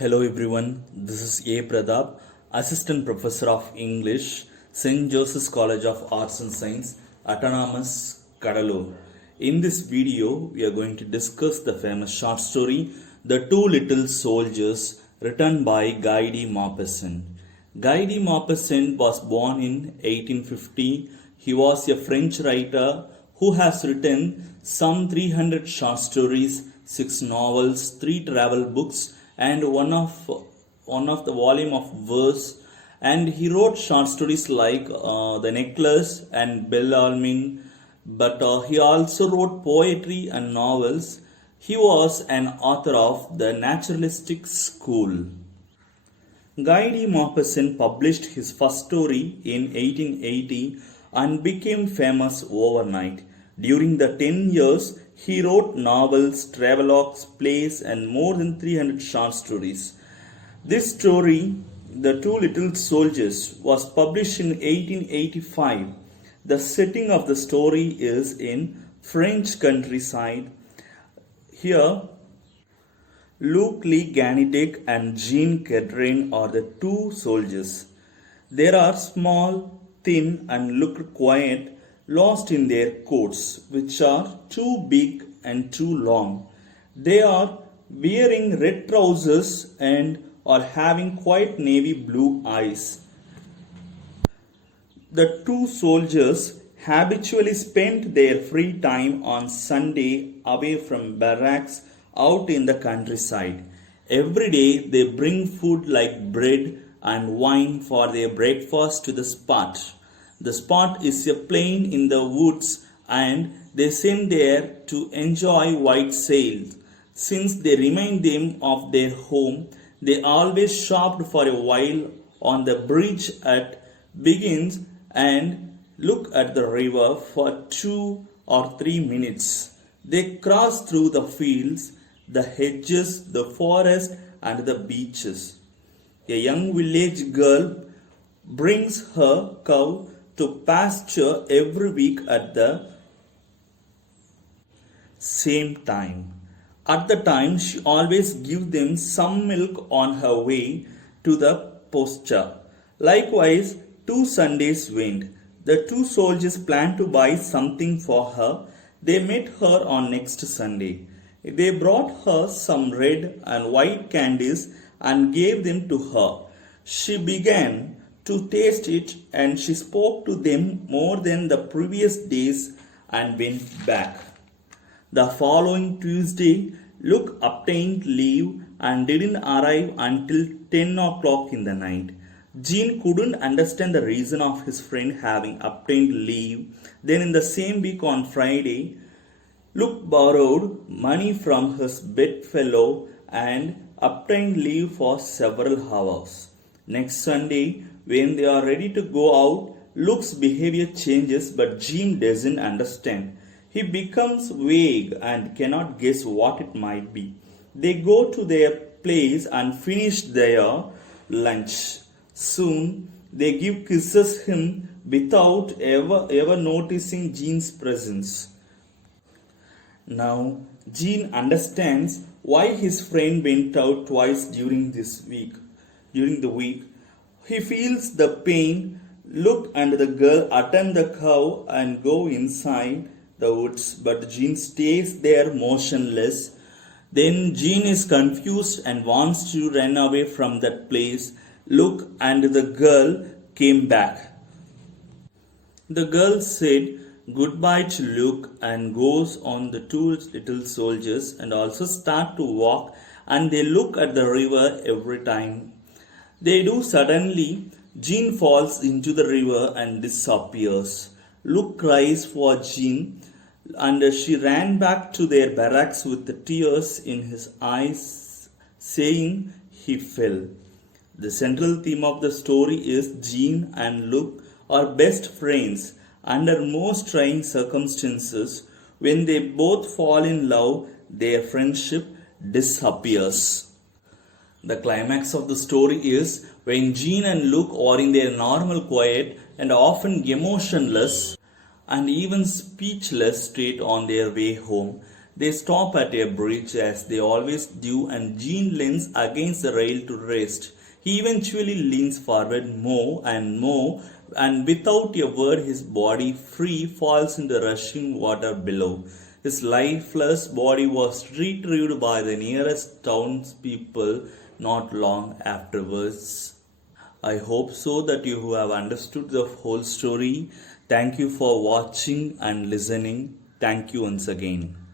Hello everyone, this is A. Pradap, Assistant Professor of English, St. Joseph's College of Arts and Science, Autonomous, Kadalur. In this video, we are going to discuss the famous short story, The Two Little Soldiers, written by Guy de Maupassant. Guy de Maupassant was born in 1850. He was a French writer who has written some 300 short stories, 6 novels, 3 travel books, and one of the volume of verse. And he wrote short stories like The Necklace and Bellarmine, but he also wrote poetry and novels. He was an author of the naturalistic school. Guy de Maupassant published his first story in 1880 and became famous overnight. During the 10 years, he wrote novels, travelogues, plays, and more than 300 short stories. This story, The Two Little Soldiers, was published in 1885. The setting of the story is in French countryside. Here, Luc Le Ganidec and Jean Cadrin are the two soldiers. They are small, thin, and look quiet, lost in their coats, which are too big and too long. They are wearing red trousers and are having quite navy blue eyes. The two soldiers habitually spent their free time on Sunday away from barracks out in the countryside. Every day they bring food like bread and wine for their breakfast to the spot. The spot is a plain in the woods, and they send there to enjoy white sails. Since they remind them of their home, they always stopped for a while on the bridge at Begins and look at the river for 2 or 3 minutes. They cross through the fields, the hedges, the forest, and the beaches. A young village girl brings her cow to pasture every week at the same time. At the time, she always gives them some milk on her way to the pasture. Likewise, 2 Sundays went. The two soldiers planned to buy something for her. They met her on next Sunday. They brought her some red and white candies and gave them to her. She began to taste it, and she spoke to them more than the previous days and went back. The following Tuesday, Luke obtained leave and didn't arrive until 10 o'clock in the night. Jean couldn't understand the reason of his friend having obtained leave. Then in the same week on Friday, Luke borrowed money from his bedfellow and obtained leave for several hours. Next Sunday, when they are ready to go out, Luke's behavior changes, but Jean doesn't understand. He becomes vague and cannot guess what it might be. They go to their place and finish their lunch. Soon, they give kisses him without ever noticing Jean's presence. Now, Jean understands why his friend went out twice during the week. He feels the pain. Luke and the girl attend the cow and go inside the woods, but Jean stays there motionless. Then Jean is confused and wants to run away from that place. Luke and the girl came back. The girl said goodbye to Luke and goes on the two little soldiers and also start to walk, and they look at the river every time they do. Suddenly, Jean falls into the river and disappears. Luke cries for Jean, and she ran back to their barracks with the tears in his eyes, saying he fell. The central theme of the story is Jean and Luke are best friends. Under most trying circumstances, when they both fall in love, their friendship disappears. The climax of the story is when Jean and Luke are in their normal, quiet, and often emotionless and even speechless state on their way home. They stop at a bridge as they always do, and Jean leans against the rail to rest. He eventually leans forward more, and without a word, his body free falls in the rushing water below. His lifeless body was retrieved by the nearest townspeople not long afterwards. I hope so that you have understood the whole story. Thank you for watching and listening. Thank you once again.